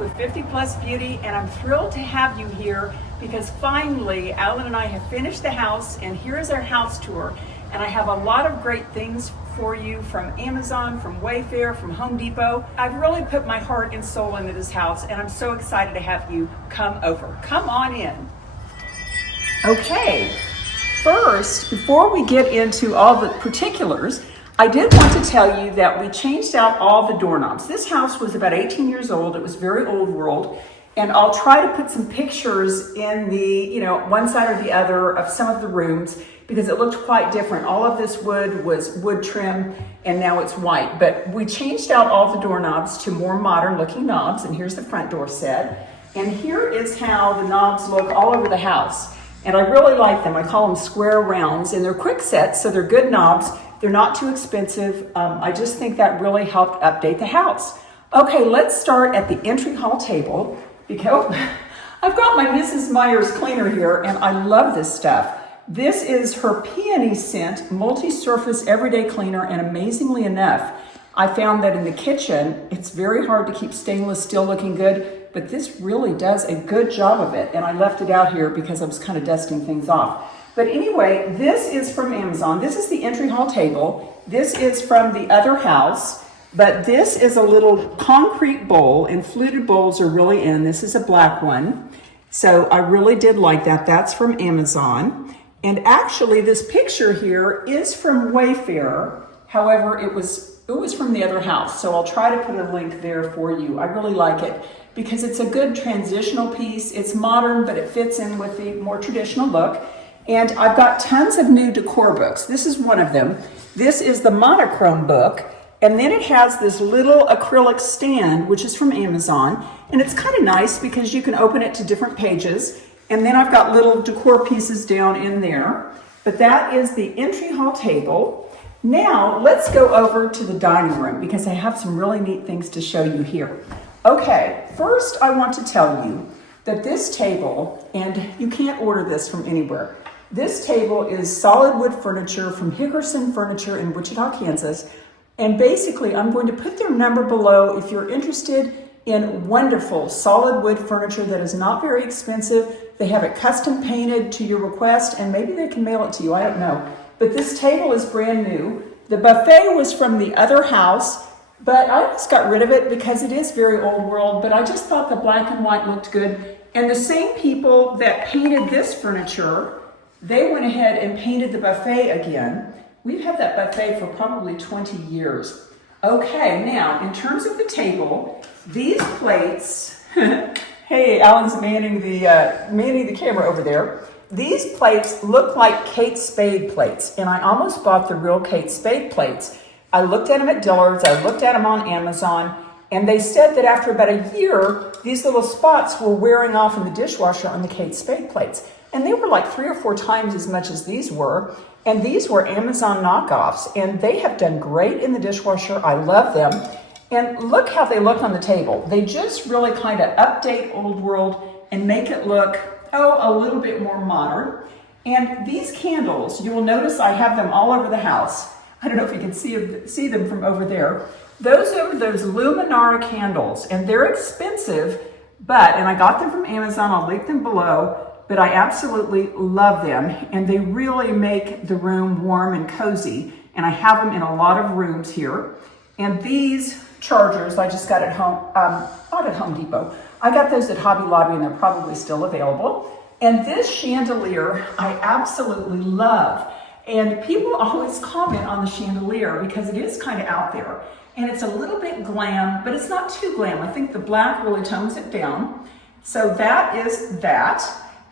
with 50 Plus Beauty, and I'm thrilled to have you here because finally Alan and I have finished the house, and here is our house tour. And I have a lot of great things for you from Amazon, from Wayfair, from Home Depot. I've really put my heart and soul into this house, and I'm so excited to have you come over. Come on in. Okay, first, before we get into all the particulars, I did want to tell you that we changed out all the doorknobs. This house was about 18 years old. It was very old world. And I'll try to put some pictures in the, one side or the other of some of the rooms because it looked quite different. All of this wood was wood trim and now it's white. But we changed out all the doorknobs to more modern looking knobs. And here's the front door set. And here is how the knobs look all over the house. And I really like them. I call them square rounds, and they're quick sets, so they're good knobs. They're not too expensive. I just think that really helped update the house. Okay, let's start at the entry hall table because I've got my Mrs. Meyer's cleaner here, and I love this stuff. This is her peony scent multi-surface everyday cleaner, and amazingly enough, I found that in the kitchen, it's very hard to keep stainless steel looking good, but this really does a good job of it. And I left it out here because I was kind of dusting things off. But anyway, this is from Amazon. This is the entry hall table. This is from the other house, but this is a little concrete bowl, and fluted bowls are really in. This is a black one. So I really did like that. That's from Amazon. And actually this picture here is from Wayfair. However, it was from the other house. So I'll try to put a link there for you. I really like it because it's a good transitional piece. It's modern, but it fits in with the more traditional look. And I've got tons of new decor books. This is one of them. This is the monochrome book. And then it has this little acrylic stand, which is from Amazon. And it's kind of nice because you can open it to different pages. And then I've got little decor pieces down in there. But that is the entry hall table. Now let's go over to the dining room because I have some really neat things to show you here. Okay, first I want to tell you that this table, and you can't order this from anywhere, this table is solid wood furniture from Hickerson Furniture in Wichita, Kansas. And basically I'm going to put their number below if you're interested in wonderful solid wood furniture that is not very expensive. They have it custom painted to your request, and maybe they can mail it to you, I don't know. But this table is brand new. The buffet was from the other house, but I just got rid of it because it is very old world, but I just thought the black and white looked good. And the same people that painted this furniture, they went ahead and painted the buffet again. We've had that buffet for probably 20 years. Okay, now in terms of the table, these plates, hey, Alan's manning the camera over there. These plates look like Kate Spade plates, and I almost bought the real Kate Spade plates. I looked at them at Dillard's, I looked at them on Amazon, and they said that after about a year, these little spots were wearing off in the dishwasher on the Kate Spade plates. And they were like 3 or 4 times as much as these were, and these were Amazon knockoffs, and they have done great in the dishwasher. I love them. And look how they look on the table. They just really kind of update old world and make it look a little bit more modern. And these candles, you will notice I have them all over the house. I don't know if you can see them from over there. Those are those Luminara candles, and they're expensive, and I got them from Amazon. I'll link them below, but I absolutely love them, and they really make the room warm and cozy. And I have them in a lot of rooms here. And these chargers I just got at home, not at Home Depot. I got those at Hobby Lobby, and they're probably still available. And this chandelier I absolutely love. And people always comment on the chandelier because it is kind of out there. And it's a little bit glam, but it's not too glam. I think the black really tones it down. So that is that.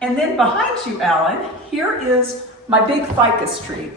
And then behind you, Alan, here is my big ficus tree.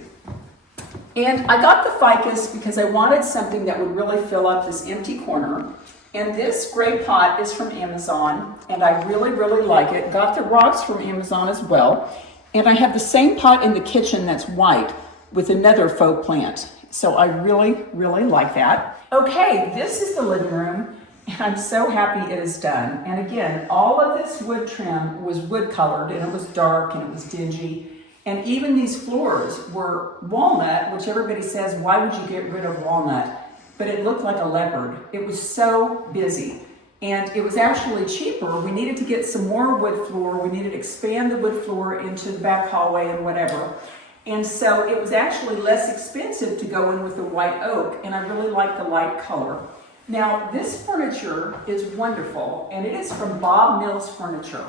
And I got the ficus because I wanted something that would really fill up this empty corner. And this gray pot is from Amazon, and I really, really like it. Got the rocks from Amazon as well. And I have the same pot in the kitchen that's white with another faux plant. So I really, really like that. Okay, this is the living room, and I'm so happy it is done. And again, all of this wood trim was wood colored, and it was dark, and it was dingy. And even these floors were walnut, which everybody says, why would you get rid of walnut? But it looked like a leopard. It was so busy. And it was actually cheaper. We needed to get some more wood floor. We needed to expand the wood floor into the back hallway and whatever. And so it was actually less expensive to go in with the white oak, and I really like the light color. Now, this furniture is wonderful, and it is from Bob Mills Furniture.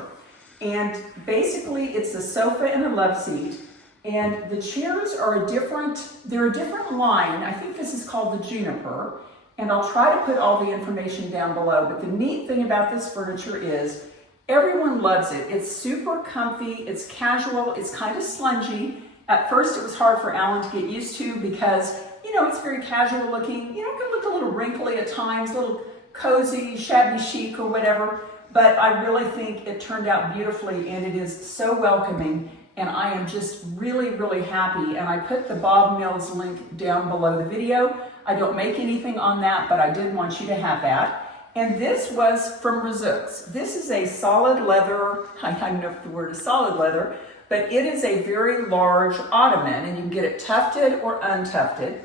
And basically, it's a sofa and a love seat, and the chairs are they're a different line. I think this is called the Juniper, and I'll try to put all the information down below. But the neat thing about this furniture is everyone loves it. It's super comfy, it's casual, it's kind of slungy. At first, it was hard for Alan to get used to because, you know, it's very casual looking. You know, it can look a little wrinkly at times, a little cozy, shabby chic or whatever. But I really think it turned out beautifully, and it is so welcoming. And I am just really, really happy. And I put the Bob Mills link down below the video. I don't make anything on that, but I did want you to have that. And this was from Razooks. This is a solid leather, I don't know if the word is solid leather, but it is a very large ottoman, and you can get it tufted or untufted.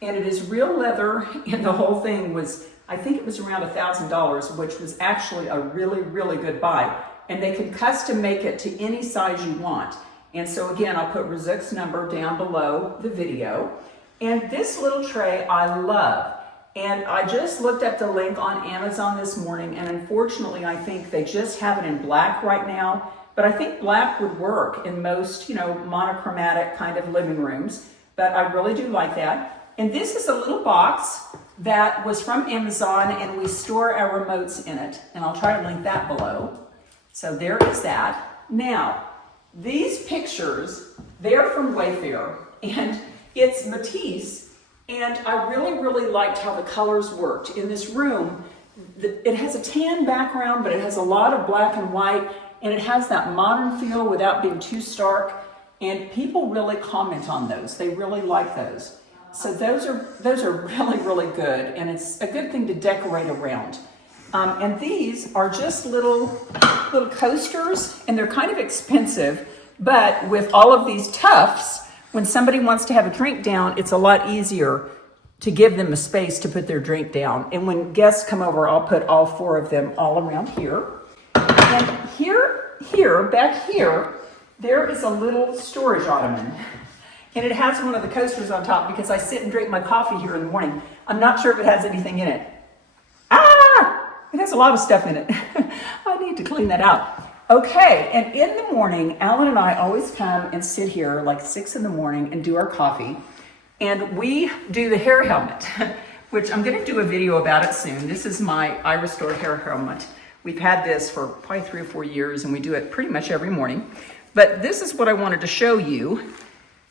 And it is real leather, and the whole thing was, I think it was around $1,000, which was actually a really, really good buy. And they can custom make it to any size you want. And so again, I'll put Razooks' number down below the video. And this little tray I love. And I just looked up the link on Amazon this morning, and unfortunately, I think they just have it in black right now. But I think black would work in most, you know, monochromatic kind of living rooms. But I really do like that. And this is a little box that was from Amazon, and we store our remotes in it. And I'll try to link that below. So there is that. Now, these pictures, they're from Wayfair, and it's Matisse. And I really, really liked how the colors worked. In this room, it has a tan background, but it has a lot of black and white. And it has that modern feel without being too stark. And people really comment on those. They really like those. So those are really, really good. And it's a good thing to decorate around. And these are just little coasters, and they're kind of expensive. But with all of these tufts, when somebody wants to have a drink down, it's a lot easier to give them a space to put their drink down. And when guests come over, I'll put all 4 of them all around here. And back here, there is a little storage ottoman. And it has one of the coasters on top because I sit and drink my coffee here in the morning. I'm not sure if it has anything in it. It has a lot of stuff in it. I need to clean that out. Okay, and in the morning, Alan and I always come and sit here like 6 in the morning and do our coffee. And we do the hair helmet, which I'm gonna do a video about it soon. This is my iRestore hair helmet. We've had this for probably 3 or 4 years, and we do it pretty much every morning. But this is what I wanted to show you.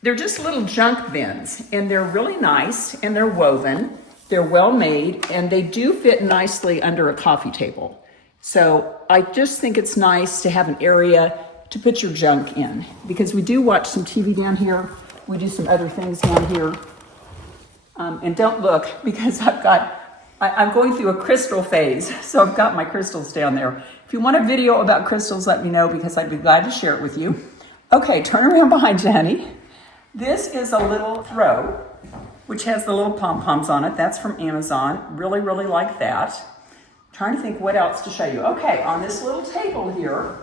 They're just little junk bins, and they're really nice, and they're woven. They're well made, and they do fit nicely under a coffee table. So I just think it's nice to have an area to put your junk in, because we do watch some TV down here. We do some other things down here. And don't look, because I'm going through a crystal phase, so I've got my crystals down there. If you want a video about crystals, let me know, because I'd be glad to share it with you. Okay, turn around behind you, honey. This is a little throw, which has the little pom-poms on it. That's from Amazon. Really, really like that. I'm trying to think what else to show you. Okay, on this little table here,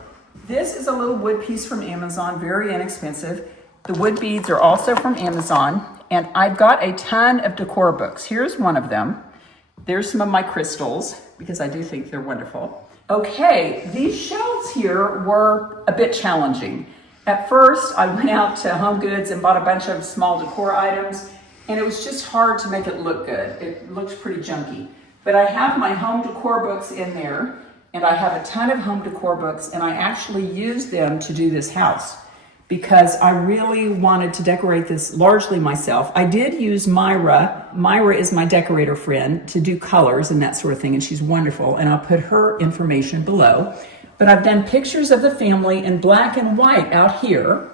this is a little wood piece from Amazon, very inexpensive. The wood beads are also from Amazon, and I've got a ton of decor books. Here's one of them. There's some of my crystals, because I do think they're wonderful. Okay, these shelves here were a bit challenging. At first, I went out to Home Goods and bought a bunch of small decor items, and it was just hard to make it look good. It looked pretty junky. But I have my home decor books in there, and I have a ton of home decor books, and I actually used them to do this house because I really wanted to decorate this largely myself. I did use Myra. Myra is my decorator friend to do colors and that sort of thing, and she's wonderful, and I'll put her information below. But I've done pictures of the family in black and white out here.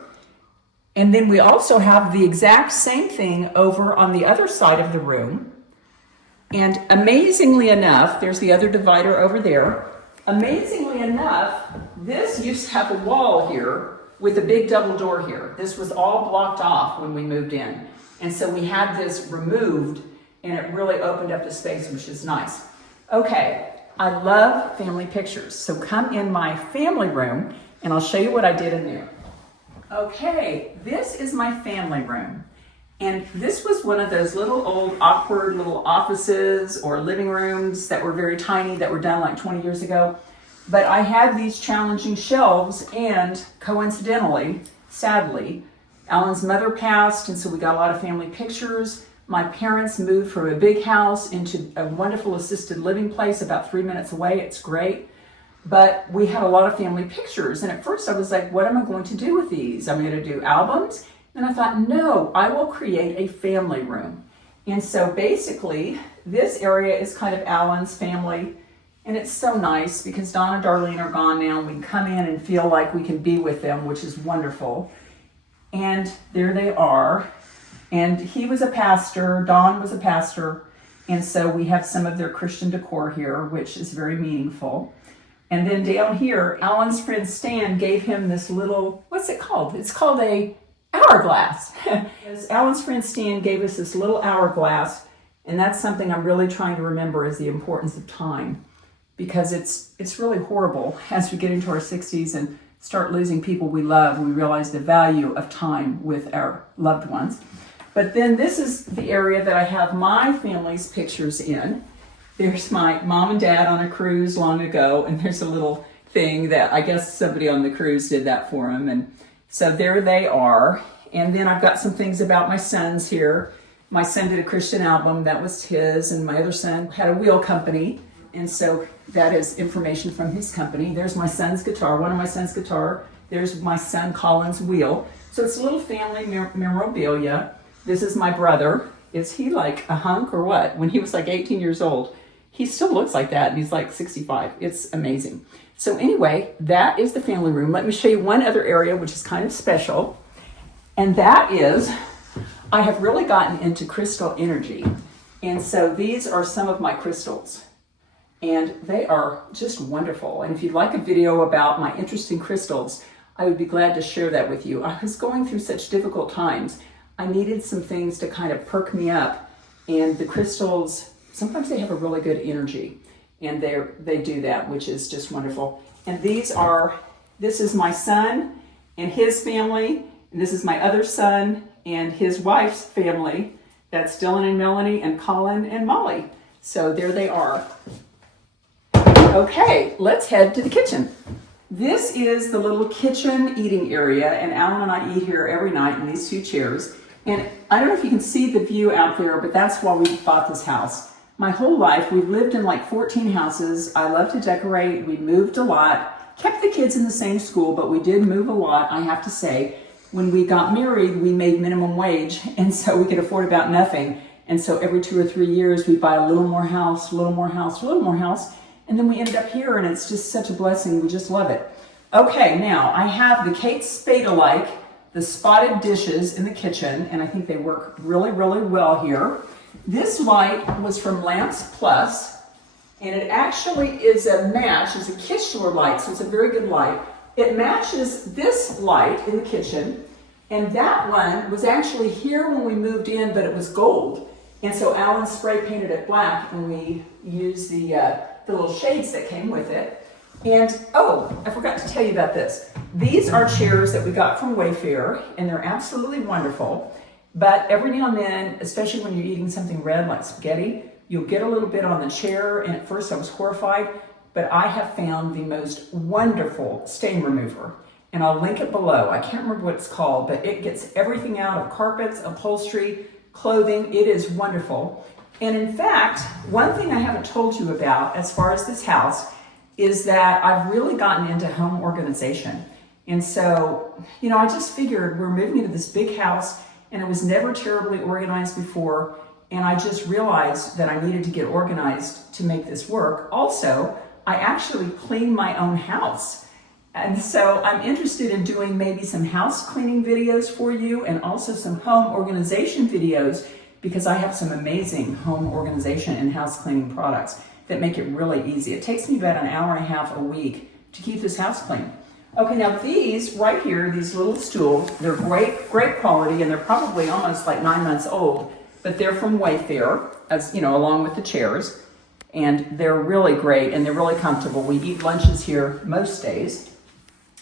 And then we also have the exact same thing over on the other side of the room. And amazingly enough, there's the other divider over there. Amazingly enough, this used to have a wall here with a big double door here. This was all blocked off when we moved in. And so we had this removed, and it really opened up the space, which is nice. Okay, I love family pictures. So come in my family room and I'll show you what I did in there. Okay, this is my family room. And this was one of those little old awkward little offices or living rooms that were very tiny that were done like 20 years ago. But I had these challenging shelves, and coincidentally, sadly, Alan's mother passed, and so we got a lot of family pictures. My parents moved from a big house into a wonderful assisted living place about 3 minutes away. It's great. But we had a lot of family pictures. And at first I was like, what am I going to do with these? I'm going to do albums. And I thought, no, I will create a family room. And so basically this area is kind of Alan's family. And it's so nice because Don and Darlene are gone now. We can come in and feel like we can be with them, which is wonderful. And there they are. And he was a pastor, Don was a pastor, and so we have some of their Christian decor here, which is very meaningful. And then down here, Alan's friend Stan gave him this little, what's it called? It's called a hourglass. Alan's friend Stan gave us this little hourglass, and that's something I'm really trying to remember is the importance of time, because it's really horrible as we get into our 60s and start losing people we love. We realize the value of time with our loved ones. But then this is the area that I have my family's pictures in. There's my mom and dad on a cruise long ago, and there's a little thing that I guess somebody on the cruise did that for them. And so there they are. And then I've got some things about my sons here. My son did a Christian album, that was his, and my other son had a wheel company. And so that is information from his company. There's my son's guitar, one of my son's guitar. There's my son Colin's wheel. So it's a little family memorabilia. This is my brother. Is he like a hunk or what? When he was like 18 years old, he still looks like that, and he's like 65. It's amazing. So anyway, that is the family room. Let me show you one other area which is kind of special. And that is, I have really gotten into crystal energy. And so these are some of my crystals. And they are just wonderful. And if you'd like a video about my interest in crystals, I would be glad to share that with you. I was going through such difficult times. I needed some things to kind of perk me up, and the crystals, sometimes they have a really good energy, and they do that, which is just wonderful. And this is my son and his family, and this is my other son and his wife's family. That's Dylan and Melanie and Colin and Molly. So there they are. Okay, let's head to the kitchen. This is the little kitchen eating area, and Alan and I eat here every night in these two chairs. And I don't know if you can see the view out there, but that's why we bought this house. My whole life, we've lived in like 14 houses. I love to decorate. We moved a lot, kept the kids in the same school, but we did move a lot, I have to say. When we got married, we made minimum wage, and so we could afford about nothing. And so every 2 or 3 years, we'd buy a little more house, a little more house, a little more house. And then we ended up here, and it's just such a blessing. We just love it. Okay, now I have the Kate Spade-alike, the spotted dishes in the kitchen, and I think they work really, really well here. This light was from Lamps Plus, and it actually is a match. It's a Kichler light, so it's a very good light. It matches this light in the kitchen, and that one was actually here when we moved in, but it was gold. And so Alan spray painted it black, and we used the little shades that came with it. And, oh, I forgot to tell you about this. These are chairs that we got from Wayfair, and they're absolutely wonderful. But every now and then, especially when you're eating something red like spaghetti, you'll get a little bit on the chair, and at first I was horrified, but I have found the most wonderful stain remover. And I'll link it below. I can't remember what it's called, but it gets everything out of carpets, upholstery, clothing. It is wonderful. And in fact, one thing I haven't told you about as far as this house is that I've really gotten into home organization. And so, you know, I just figured we're moving into this big house, and it was never terribly organized before, and I just realized that I needed to get organized to make this work. Also, I actually clean my own house. And so I'm interested in doing maybe some house cleaning videos for you, and also some home organization videos, because I have some amazing home organization and house cleaning products that make it really easy. It takes me about an hour and a half a week to keep this house clean. Okay, now these right here, these little stools, they're great quality, and they're probably almost like 9 months old, but they're from Wayfair, as you know, along with the chairs. and they're really great and they're really comfortable. We eat lunches here most days.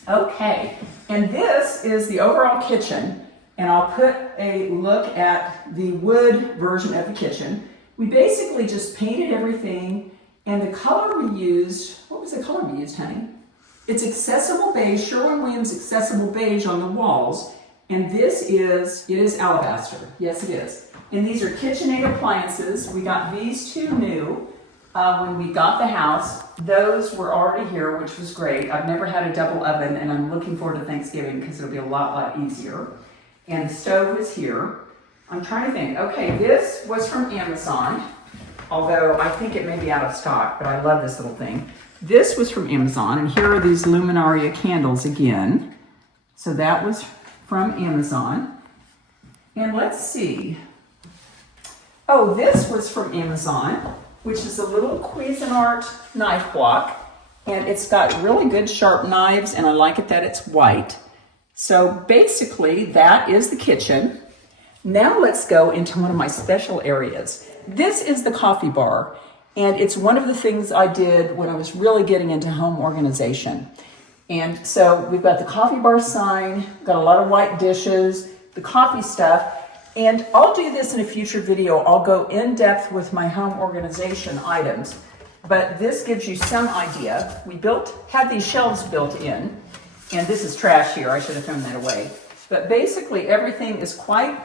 Okay, and this is the overall kitchen, and I'll put a look at the wood version of the kitchen. We basically just painted everything, and the color we used, what was the color we used, honey? It's Accessible Beige, Sherwin-Williams Accessible Beige on the walls, and it is Alabaster. Yes, it is. And these are KitchenAid appliances. We got these two new when we got the house. Those were already here, which was great. I've never had a double oven, and I'm looking forward to Thanksgiving because it'll be a lot easier. And the stove is here. I'm trying to think. Okay, this was from Amazon, although I think it may be out of stock, but I love this little thing. This was from Amazon, and here are these Luminaria candles again. So that was from Amazon. And let's see. Oh, this was from Amazon, which is a little Cuisinart knife block. And it's got really good sharp knives, and I like it that it's white. So basically, that is the kitchen. Now let's go into one of my special areas. This is the coffee bar, and it's one of the things I did when I was really getting into home organization. And so we've got the coffee bar sign, got a lot of white dishes, the coffee stuff, and I'll do this in a future video. I'll go in depth with my home organization items, but this gives you some idea. We had these shelves built in, and this is trash here. I should have thrown that away. But basically everything is quite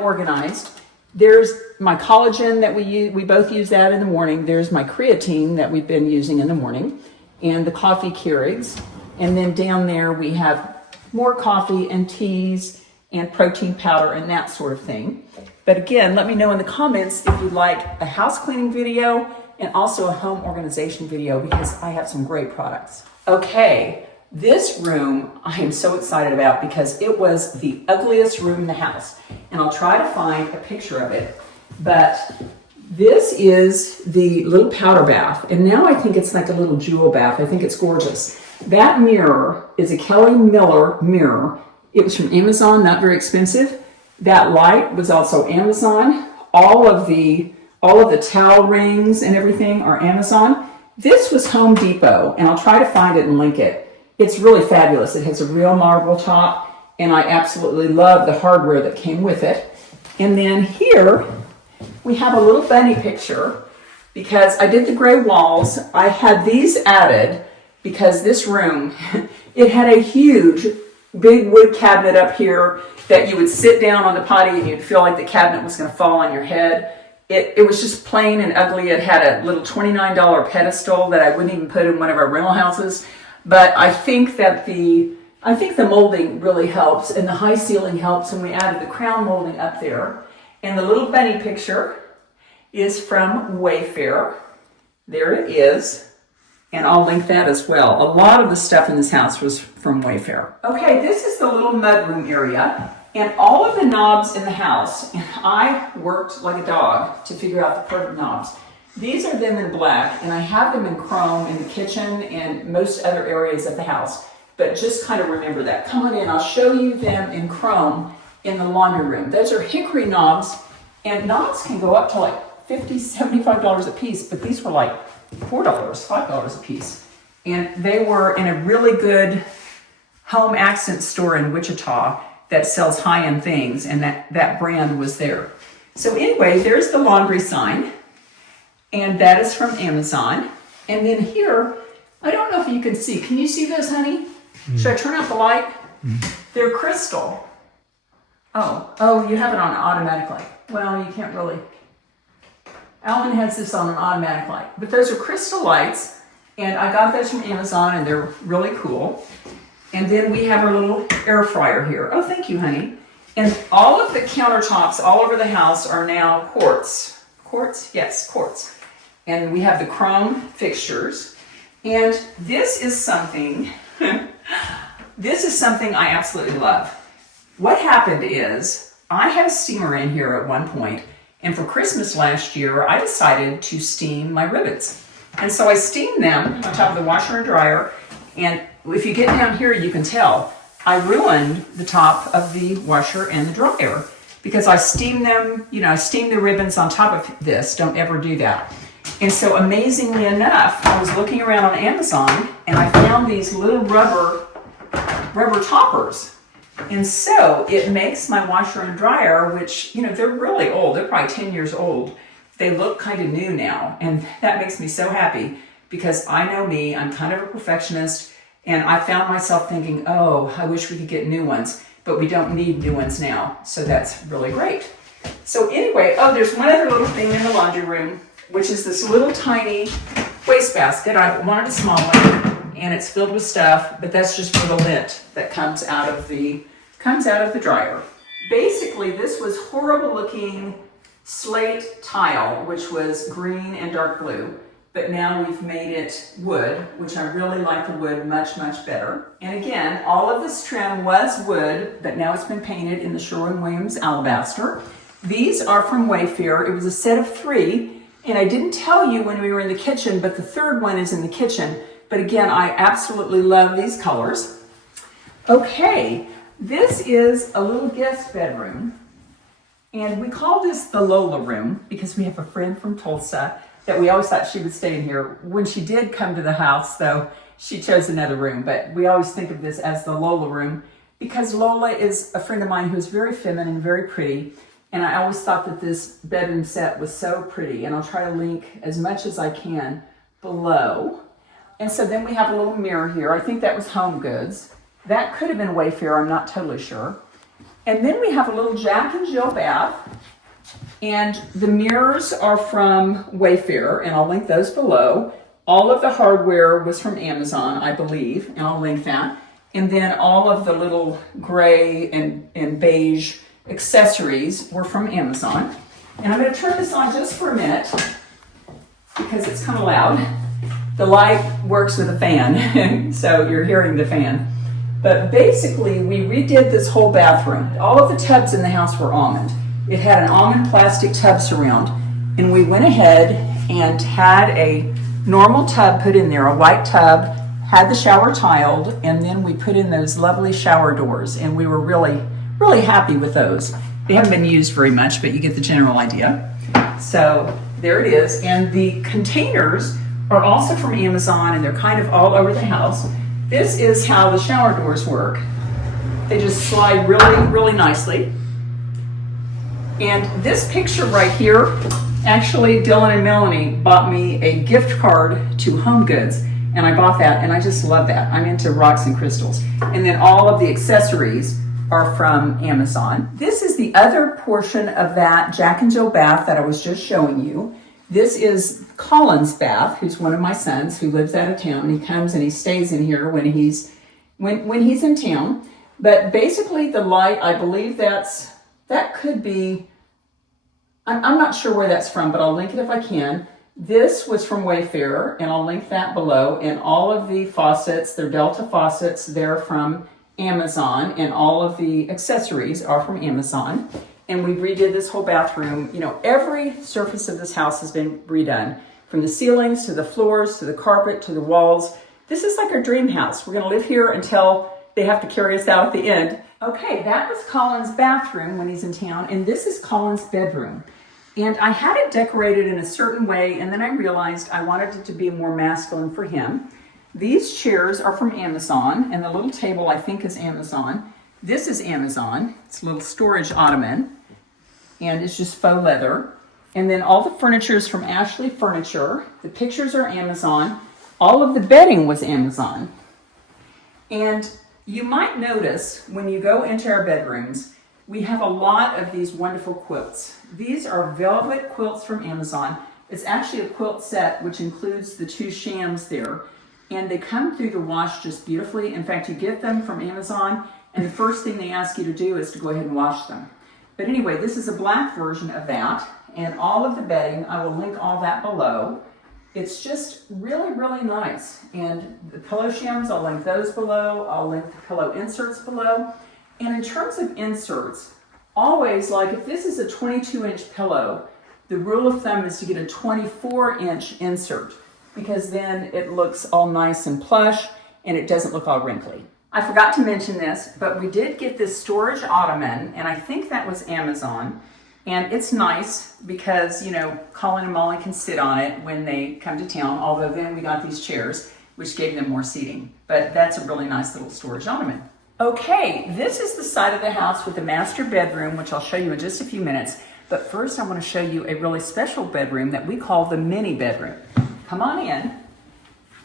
organized. There's my collagen that we use. We both use that in the morning. There's my creatine that we've been using in the morning, and the coffee Keurigs. And then down there we have more coffee and teas and protein powder and that sort of thing. But again, let me know in the comments if you'd like a house cleaning video and also a home organization video, because I have some great products. Okay, this room I am so excited about because it was the ugliest room in the house. And I'll try to find a picture of it. But this is the little powder bath. And now I think it's like a little jewel bath. I think it's gorgeous. That mirror is a Kelly Miller mirror. It was from Amazon, not very expensive. That light was also Amazon. All of the towel rings and everything are Amazon. This was Home Depot, and I'll try to find it and link it. It's really fabulous. It has a real marble top, and I absolutely love the hardware that came with it. And then here we have a little bunny picture because I did the gray walls. I had these added because this room, it had a huge big wood cabinet up here that you would sit down on the potty and you'd feel like the cabinet was going to fall on your head. It was just plain and ugly. It had a little $29 pedestal that I wouldn't even put in one of our rental houses. But I think that the molding really helps, and the high ceiling helps, and we added the crown molding up there. And the little bunny picture is from Wayfair. There it is. And I'll link that as well. A lot of the stuff in this house was from Wayfair. Okay, this is the little mudroom area. And all of the knobs in the house, and I worked like a dog to figure out the perfect knobs. These are them in black, and I have them in chrome in the kitchen and most other areas of the house. But just kind of remember that. Come on in, I'll show you them in chrome in the laundry room. Those are hickory knobs, and knobs can go up to like $50, $75 a piece, but these were like $4, $5 a piece. And they were in a really good home accent store in Wichita that sells high-end things, and that brand was there. So anyway, there's the laundry sign, and that is from Amazon. And then here, I don't know if you can see. Can you see those, honey? Should I turn out the light? They're crystal. Oh, you have it on automatic light. Well, you can't really. Alan has this on an automatic light. But those are crystal lights, and I got those from Amazon, and they're really cool. And then we have our little air fryer here. Oh, thank you, honey. And all of the countertops all over the house are now quartz. Quartz? Yes, quartz. And we have the chrome fixtures. And this is something, I absolutely love. What happened is, I had a steamer in here at one point, and for Christmas last year, I decided to steam my rivets. And so I steamed them on top of the washer and dryer, and if you get down here, you can tell I ruined the top of the washer and the dryer because I steamed them, I steamed the ribbons on top of this. Don't ever do that. And so amazingly enough, I was looking around on Amazon and I found these little rubber toppers. And so it makes my washer and dryer, which, you know, they're really old. They're probably 10 years old. They look kind of new now. And that makes me so happy because I know me, I'm kind of a perfectionist. And I found myself thinking, oh, I wish we could get new ones, but we don't need new ones now. So that's really great. So anyway, oh, there's one other little thing in the laundry room, which is this little tiny wastebasket. I wanted a small one, and it's filled with stuff, but that's just for the lint that comes out of the dryer. Basically, this was horrible looking slate tile, which was green and dark blue, but now we've made it wood, which I really like the wood much, much better. And again, all of this trim was wood, but now it's been painted in the Sherwin-Williams Alabaster. These are from Wayfair. It was a set of 3, and I didn't tell you when we were in the kitchen, but the third one is in the kitchen. But again, I absolutely love these colors. Okay, this is a little guest bedroom, and we call this the Lola room because we have a friend from Tulsa that we always thought she would stay in here. When she did come to the house, though, she chose another room, but we always think of this as the Lola room because Lola is a friend of mine who's very feminine, very pretty, and I always thought that this bedroom set was so pretty, and I'll try to link as much as I can below. And so then we have a little mirror here. I think that was Home Goods. That could have been Wayfair, I'm not totally sure. And then we have a little Jack and Jill bath. And the mirrors are from Wayfair, and I'll link those below. All of the hardware was from Amazon, I believe, and I'll link that. And then all of the little gray and beige accessories were from Amazon. And I'm going to turn this on just for a minute because it's kind of loud. The light works with a fan, so you're hearing the fan. But basically, we redid this whole bathroom. All of the tubs in the house were almond. It had an almond plastic tub surround, and we went ahead and had a normal tub put in there, a white tub, had the shower tiled, and then we put in those lovely shower doors, and we were really, really happy with those. They haven't been used very much, but you get the general idea. So there it is, and the containers are also from Amazon, and they're kind of all over the house. This is how the shower doors work. They just slide really, really nicely. And this picture right here, actually Dylan and Melanie bought me a gift card to Home Goods, and I bought that, and I just love that. I'm into rocks and crystals. And then all of the accessories are from Amazon. This is the other portion of that Jack and Jill bath that I was just showing you. This is Colin's bath, who's one of my sons who lives out of town. He comes and he stays in here when he's in town. But basically the light, I believe that could be, I'm not sure where that's from, but I'll link it if I can. This was from Wayfair, and I'll link that below. And all of the faucets, they're Delta faucets, they're from Amazon, and all of the accessories are from Amazon. And we redid this whole bathroom. You know, every surface of this house has been redone, from the ceilings to the floors to the carpet to the walls. This is like our dream house. We're gonna live here until they have to carry us out at the end. Okay, that was Colin's bathroom when he's in town, and this is Colin's bedroom. And I had it decorated in a certain way, and then I realized I wanted it to be more masculine for him. These chairs are from Amazon, and the little table I think is Amazon. This is Amazon. It's a little storage ottoman, and it's just faux leather. And then all the furniture is from Ashley Furniture. The pictures are Amazon. All of the bedding was Amazon. And you might notice when you go into our bedrooms, we have a lot of these wonderful quilts. These are velvet quilts from Amazon. It's actually a quilt set which includes the 2 shams there. And they come through the wash just beautifully. In fact, you get them from Amazon, and the first thing they ask you to do is to go ahead and wash them. But anyway, this is a black version of that, and all of the bedding, I will link all that below. It's just really, really nice. And the pillow shams, I'll link those below. I'll link the pillow inserts below. And in terms of inserts, always, like if this is a 22-inch pillow, the rule of thumb is to get a 24-inch insert, because then it looks all nice and plush and it doesn't look all wrinkly. I forgot to mention this, but we did get this storage ottoman, and I think that was Amazon. And it's nice because, you know, Colin and Molly can sit on it when they come to town, although then we got these chairs, which gave them more seating. But that's a really nice little storage ottoman. Okay, this is the side of the house with the master bedroom, which I'll show you in just a few minutes. But first I want to show you a really special bedroom that we call the mini bedroom. Come on in.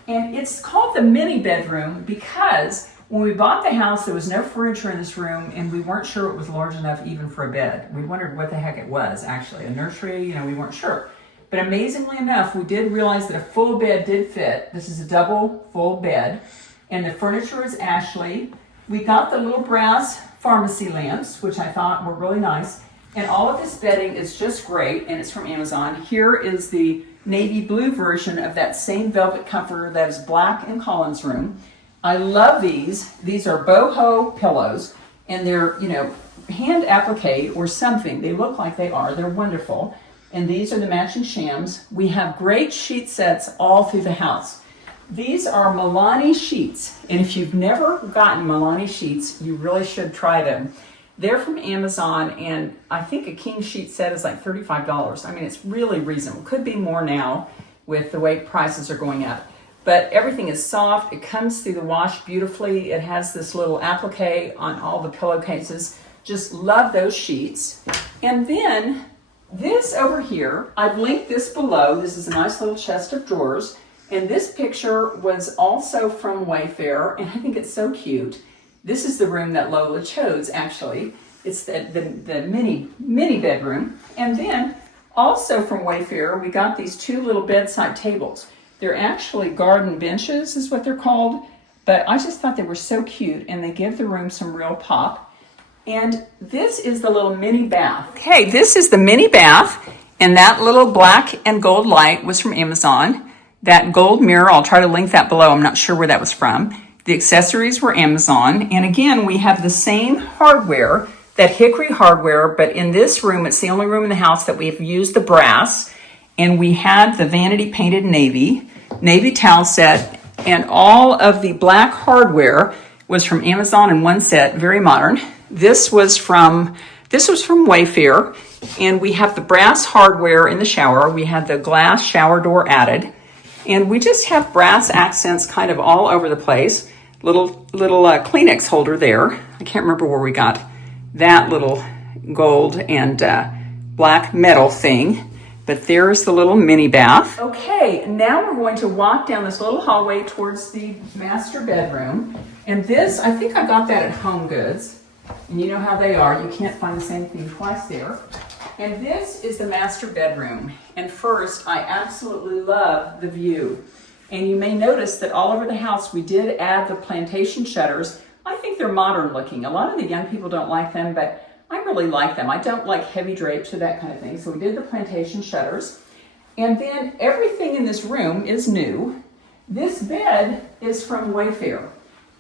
And it's called the mini bedroom because when we bought the house, there was no furniture in this room and we weren't sure it was large enough even for a bed. We wondered what the heck it was, actually. A nursery, you know, we weren't sure. But amazingly enough, we did realize that a full bed did fit. This is a double full bed. And the furniture is Ashley. We got the little brass pharmacy lamps, which I thought were really nice. And all of this bedding is just great, and it's from Amazon. Here is the navy blue version of that same velvet comforter that is black in Colin's room. I love these. These are boho pillows, and they're, you know, hand applique or something. They look like they are. They're wonderful. And these are the matching shams. We have great sheet sets all through the house. These are Milani sheets, and if you've never gotten Milani sheets, you really should try them. They're from Amazon, and I think a king sheet set is like $35. I mean, it's really reasonable. Could be more now with the way prices are going up. But everything is soft. It comes through the wash beautifully. It has this little applique on all the pillowcases. Just love those sheets. And then this over here, I've linked this below. This is a nice little chest of drawers. And this picture was also from Wayfair, and I think it's so cute. This is the room that Lola chose, actually. It's the mini bedroom. And then also from Wayfair, we got these two little bedside tables. They're actually garden benches is what they're called, but I just thought they were so cute, and they give the room some real pop. And this is the little mini bath. Okay, this is the mini bath, and that little black and gold light was from Amazon. That gold mirror, I'll try to link that below. I'm not sure where that was from. The accessories were Amazon. And again, we have the same hardware, that hickory hardware, but in this room, it's the only room in the house that we've used the brass. And we had the vanity painted navy towel set, and all of the black hardware was from Amazon in one set, very modern. This was from Wayfair, and we have the brass hardware in the shower. We had the glass shower door added. And we just have brass accents kind of all over the place. Little Kleenex holder there. I can't remember where we got that little gold and black metal thing. But there's the little mini bath. Okay, now we're going to walk down this little hallway towards the master bedroom. And this, I think I got that at Home Goods. And you know how they are. You can't find the same thing twice there. And this is the master bedroom. And first, I absolutely love the view. And you may notice that all over the house, we did add the plantation shutters. I think they're modern looking. A lot of the young people don't like them, but I really like them. I don't like heavy drapes or that kind of thing. So we did the plantation shutters. And then everything in this room is new. This bed is from Wayfair.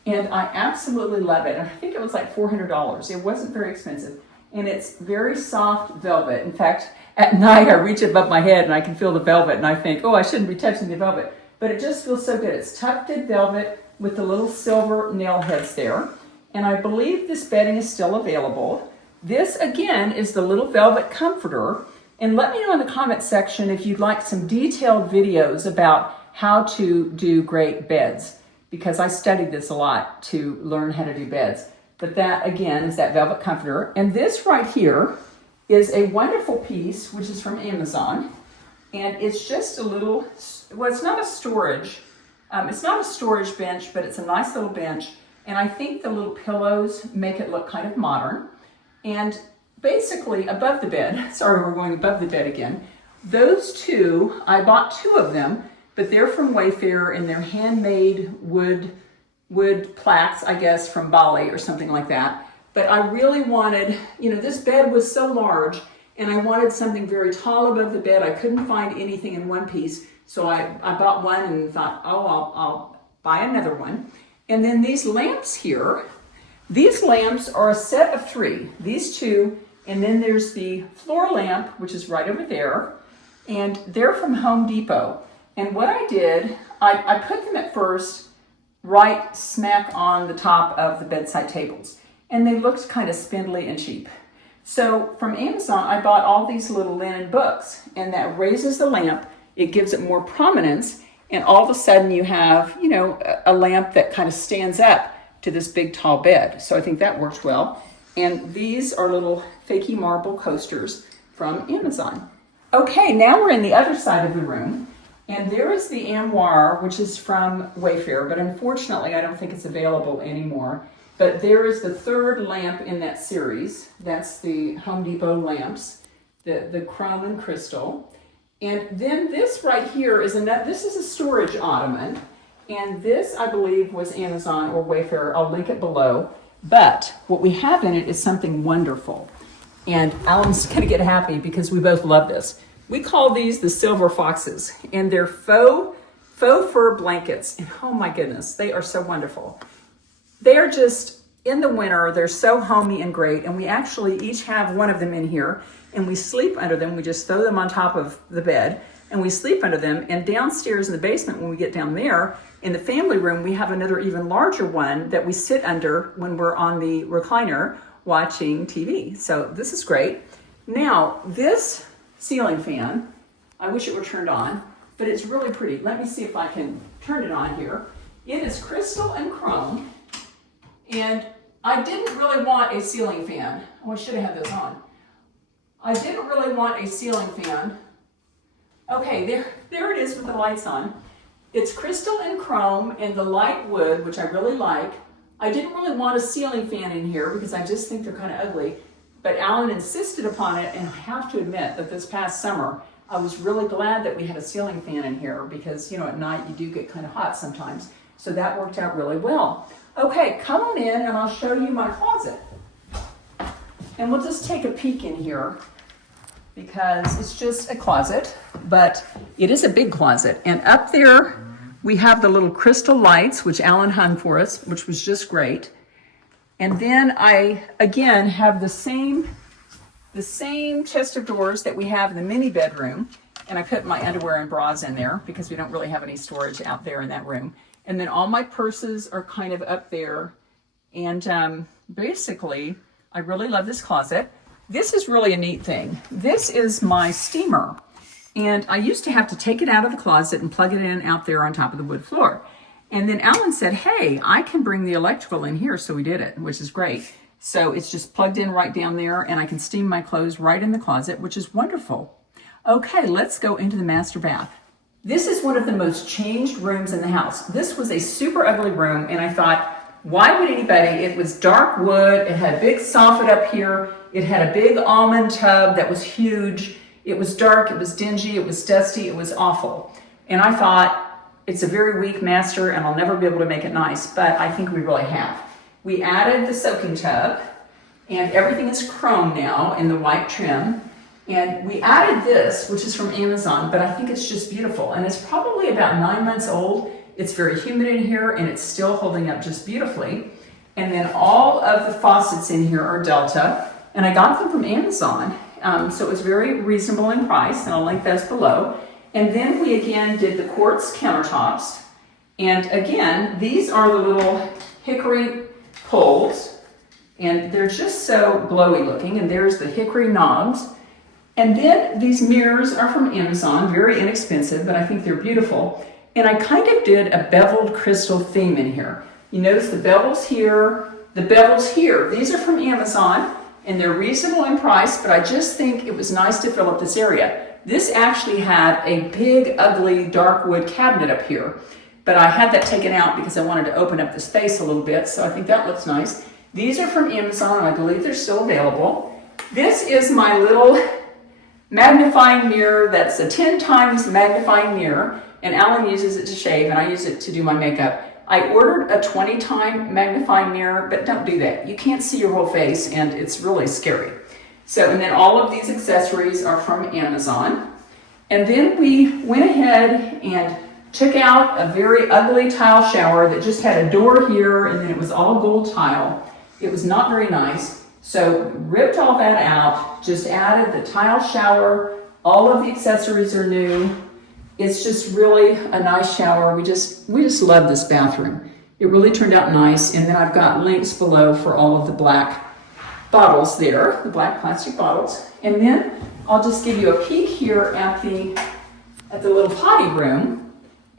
And I absolutely love it. And I think it was like $400. It wasn't very expensive. And it's very soft velvet. In fact, at night I reach above my head and I can feel the velvet and I think, oh, I shouldn't be touching the velvet. But it just feels so good. It's tufted velvet with the little silver nail heads there. And I believe this bedding is still available. This, again, is the little velvet comforter. And let me know in the comment section if you'd like some detailed videos about how to do great beds, because I studied this a lot to learn how to do beds. But that, again, is that velvet comforter. And this right here is a wonderful piece, which is from Amazon. And it's just a little, well, it's not a storage bench, but it's a nice little bench. And I think the little pillows make it look kind of modern. And basically above the bed, sorry, we're going above the bed again. Those two, I bought two of them, but they're from Wayfair and they're handmade wood plaques, I guess, from Bali or something like that. But I really wanted, this bed was so large and I wanted something very tall above the bed. I couldn't find anything in one piece. So I bought one and thought, oh, I'll buy another one. And then these lamps here, these lamps are a set of three, these two, and then there's the floor lamp, which is right over there, and they're from Home Depot. And what I did, I put them at first right smack on the top of the bedside tables, and they looked kind of spindly and cheap. So from Amazon, I bought all these little linen books, and that raises the lamp. It gives it more prominence, and all of a sudden you have, you know, a lamp that kind of stands up to this big tall bed. So I think that works well. And these are little fakey marble coasters from Amazon. Okay, now we're in the other side of the room, and there is the armoire, which is from Wayfair, but unfortunately I don't think it's available anymore. But there is the third lamp in that series. That's the Home Depot lamps, the chrome and crystal. And then this right here is this is a storage ottoman. And this, I believe, was Amazon or Wayfair. I'll link it below. But what we have in it is something wonderful. And Alan's gonna get happy because we both love this. We call these the silver foxes, and they're faux fur blankets. And oh my goodness, they are so wonderful. They're just, in the winter, they're so homey and great, and we actually each have one of them in here, and we sleep under them. We just throw them on top of the bed, and we sleep under them. And downstairs in the basement, when we get down there, in the family room, we have another even larger one that we sit under when we're on the recliner watching TV. So this is great. Now, this ceiling fan, I wish it were turned on, but it's really pretty. Let me see if I can turn it on here. It is crystal and chrome. And I didn't really want a ceiling fan. Oh, I should have had those on. I didn't really want a ceiling fan. Okay, there it is with the lights on. It's crystal and chrome and the light wood, which I really like. I didn't really want a ceiling fan in here because I just think they're kind of ugly. But Alan insisted upon it, and I have to admit that this past summer, I was really glad that we had a ceiling fan in here because, you know, at night you do get kind of hot sometimes. So that worked out really well. Okay, come on in and I'll show you my closet. And we'll just take a peek in here because it's just a closet, but it is a big closet. And up there, we have the little crystal lights, which Alan hung for us, which was just great. And then I, again, have the same chest of drawers that we have in the mini bedroom. And I put my underwear and bras in there because we don't really have any storage out there in that room. And then all my purses are kind of up there. And basically, I really love this closet. This is really a neat thing. This is my steamer. And I used to have to take it out of the closet and plug it in out there on top of the wood floor. And then Alan said, hey, I can bring the electrical in here. So we did it, which is great. So it's just plugged in right down there, and I can steam my clothes right in the closet, which is wonderful. Okay, let's go into the master bath. This is one of the most changed rooms in the house. This was a super ugly room, and I thought, why would anybody? It was dark wood. It had a big soffit up here. It had a big almond tub that was huge. It was dark. It was dingy. It was dusty. It was awful. And I thought, it's a very weak master, and I'll never be able to make it nice, but I think we really have. We added the soaking tub, and everything is chrome now in the white trim. And we added this, which is from Amazon, but I think it's just beautiful. And it's probably about 9 months old. It's very humid in here, and it's still holding up just beautifully. And then all of the faucets in here are Delta, and I got them from Amazon. So it was very reasonable in price, and I'll link those below. And then we again did the quartz countertops. And again, these are the little hickory pulls, and they're just so glowy looking. And there's the hickory knobs. And then these mirrors are from Amazon, very inexpensive, but I think they're beautiful. And I kind of did a beveled crystal theme in here. You notice the bevels here, the bevels here. These are from Amazon, and they're reasonable in price, but I just think it was nice to fill up this area. This actually had a big, ugly, dark wood cabinet up here, but I had that taken out because I wanted to open up the space a little bit, so I think that looks nice. These are from Amazon, and I believe they're still available. This is my little magnifying mirror that's a 10 times magnifying mirror, and Alan uses it to shave, and I use it to do my makeup. I ordered a 20 time magnifying mirror, but don't do that. You can't see your whole face, and it's really scary. So, and then all of these accessories are from Amazon. And then we went ahead and took out a very ugly tile shower that just had a door here, and then it was all gold tile. It was not very nice. So ripped all that out, just added the tile shower. All of the accessories are new. It's just really a nice shower. We just love this bathroom. It really turned out nice. And then I've got links below for all of the black bottles there, the black plastic bottles. And then I'll just give you a peek here at the little potty room.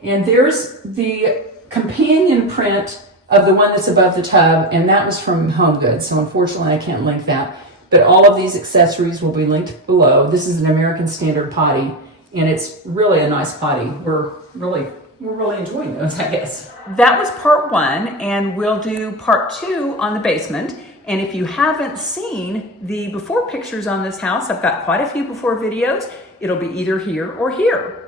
And there's the companion print of the one that's above the tub, and that was from Home Goods. So unfortunately I can't link that. But all of these accessories will be linked below. This is an American Standard potty, and it's really a nice potty. We're really enjoying those, I guess. That was part 1, and we'll do part 2 on the basement. And if you haven't seen the before pictures on this house, I've got quite a few before videos. It'll be either here or here.